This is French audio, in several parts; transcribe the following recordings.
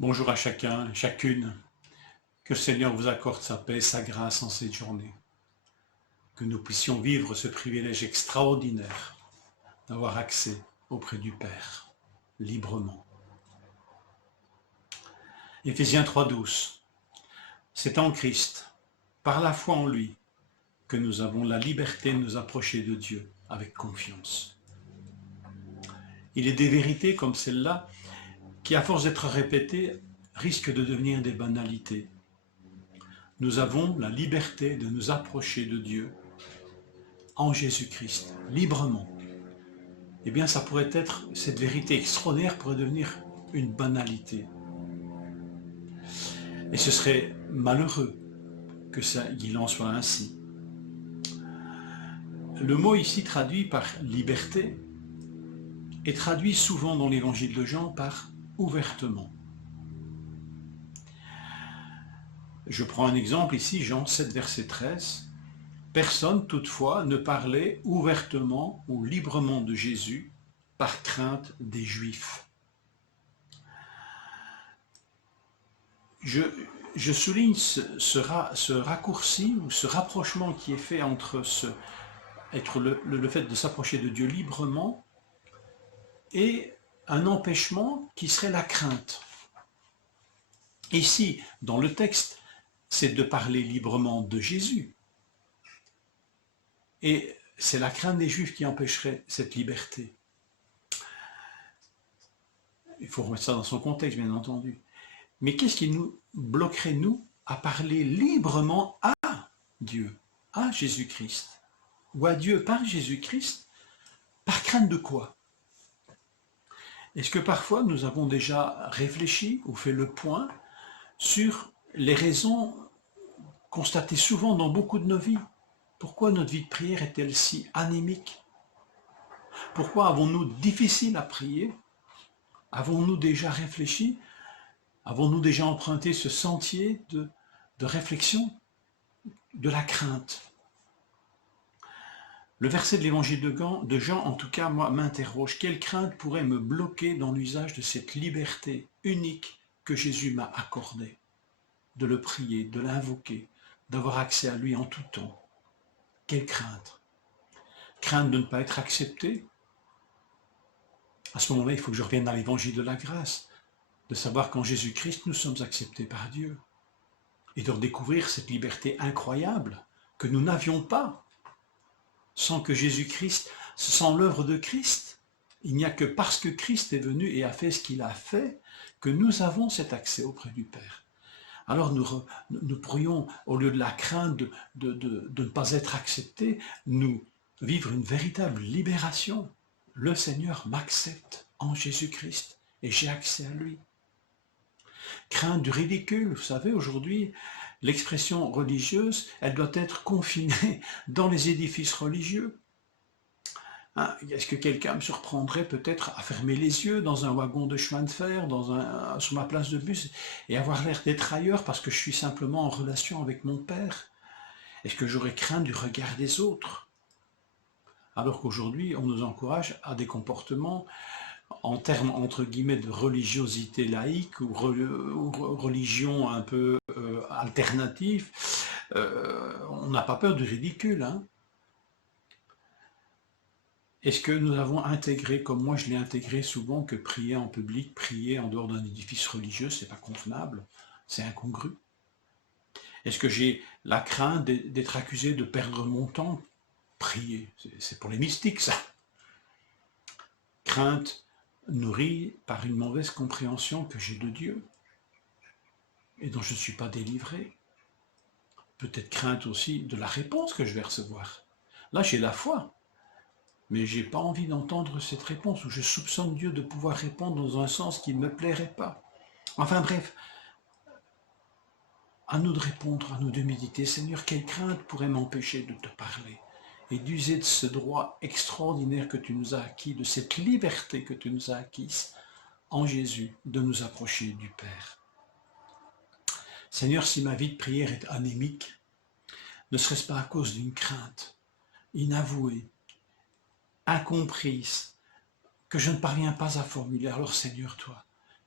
Bonjour à chacun, chacune. Que le Seigneur vous accorde sa paix, sa grâce en cette journée. Que nous puissions vivre ce privilège extraordinaire d'avoir accès auprès du Père, librement. Éphésiens 3,12. C'est en Christ, par la foi en lui, que nous avons la liberté de nous approcher de Dieu avec confiance. Il est des vérités comme celle-là qui, à force d'être répétées, risquent de devenir des banalités. Nous avons la liberté de nous approcher de Dieu en Jésus-Christ, librement. Eh bien, ça pourrait être, cette vérité extraordinaire pourrait devenir une banalité. Et ce serait malheureux que qu'il en soit ainsi. Le mot ici traduit par liberté est traduit souvent dans l'évangile de Jean par ouvertement. Je prends un exemple ici, Jean 7, verset 13. Personne toutefois ne parlait ouvertement ou librement de Jésus par crainte des Juifs. Je souligne ce raccourci ou ce rapprochement qui est fait entre le fait de s'approcher de Dieu librement et un empêchement qui serait la crainte. Ici, dans le texte, c'est de parler librement de Jésus. Et c'est la crainte des Juifs qui empêcherait cette liberté. Il faut remettre ça dans son contexte, bien entendu. Mais qu'est-ce qui nous bloquerait, nous, à parler librement à Dieu, à Jésus-Christ, ou à Dieu par Jésus-Christ, par crainte de quoi? Est-ce que parfois nous avons déjà réfléchi ou fait le point sur les raisons constatées souvent dans beaucoup de nos vies? Pourquoi notre vie de prière est-elle si anémique? Pourquoi avons-nous difficile à prier? Avons-nous déjà réfléchi? Avons-nous déjà emprunté ce sentier de réflexion, de la crainte? Le verset de l'évangile de Jean, en tout cas, moi, m'interroge. Quelle crainte pourrait me bloquer dans l'usage de cette liberté unique que Jésus m'a accordée? De le prier, de l'invoquer, d'avoir accès à lui en tout temps. Quelle crainte? Crainte de ne pas être accepté? À ce moment-là, il faut que je revienne à l'évangile de la grâce, de savoir qu'en Jésus-Christ, nous sommes acceptés par Dieu. Et de redécouvrir cette liberté incroyable que nous n'avions pas sans que Jésus-Christ, sans l'œuvre de Christ. Il n'y a que parce que Christ est venu et a fait ce qu'il a fait que nous avons cet accès auprès du Père. Alors nous pourrions, au lieu de la crainte de ne pas être acceptés, nous vivre une véritable libération. Le Seigneur m'accepte en Jésus-Christ et j'ai accès à lui. Crainte du ridicule, vous savez, aujourd'hui, l'expression religieuse, elle doit être confinée dans les édifices religieux. Hein, est-ce que quelqu'un me surprendrait peut-être à fermer les yeux dans un wagon de chemin de fer, sur ma place de bus, et avoir l'air d'être ailleurs parce que je suis simplement en relation avec mon Père? Est-ce que j'aurais craint du regard des autres? Alors qu'aujourd'hui, on nous encourage à des comportements en termes entre guillemets de religiosité laïque ou religion un peu alternative, on n'a pas peur du ridicule. Hein. Est-ce que nous avons intégré, comme moi je l'ai intégré souvent, que prier en public, prier en dehors d'un édifice religieux, c'est pas convenable, c'est incongru? Est-ce que j'ai la crainte d'être accusé de perdre mon temps? Prier, c'est pour les mystiques ça. Crainte nourrie par une mauvaise compréhension que j'ai de Dieu et dont je ne suis pas délivré. Peut-être crainte aussi de la réponse que je vais recevoir. Là, j'ai la foi, mais je n'ai pas envie d'entendre cette réponse, ou je soupçonne Dieu de pouvoir répondre dans un sens qui ne me plairait pas. Enfin bref, à nous de répondre, à nous de méditer. Seigneur, quelle crainte pourrait m'empêcher de te parler et d'user de ce droit extraordinaire que tu nous as acquis, de cette liberté que tu nous as acquise en Jésus, de nous approcher du Père. Seigneur, si ma vie de prière est anémique, ne serait-ce pas à cause d'une crainte inavouée, incomprise, que je ne parviens pas à formuler? Alors Seigneur, toi,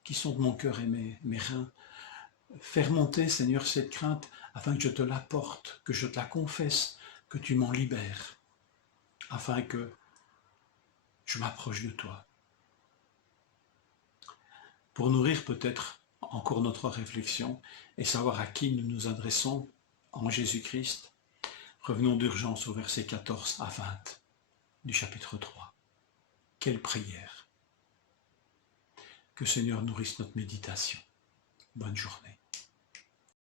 qui sont de mon cœur et mes reins. Faire monter, Seigneur, cette crainte afin que je te l'apporte, que je te la confesse, que tu m'en libères, afin que je m'approche de toi. Pour nourrir peut-être encore notre réflexion et savoir à qui nous nous adressons en Jésus-Christ, revenons d'urgence au verset 14 à 20 du chapitre 3. Quelle prière! Que Seigneur nourrisse notre méditation. Bonne journée.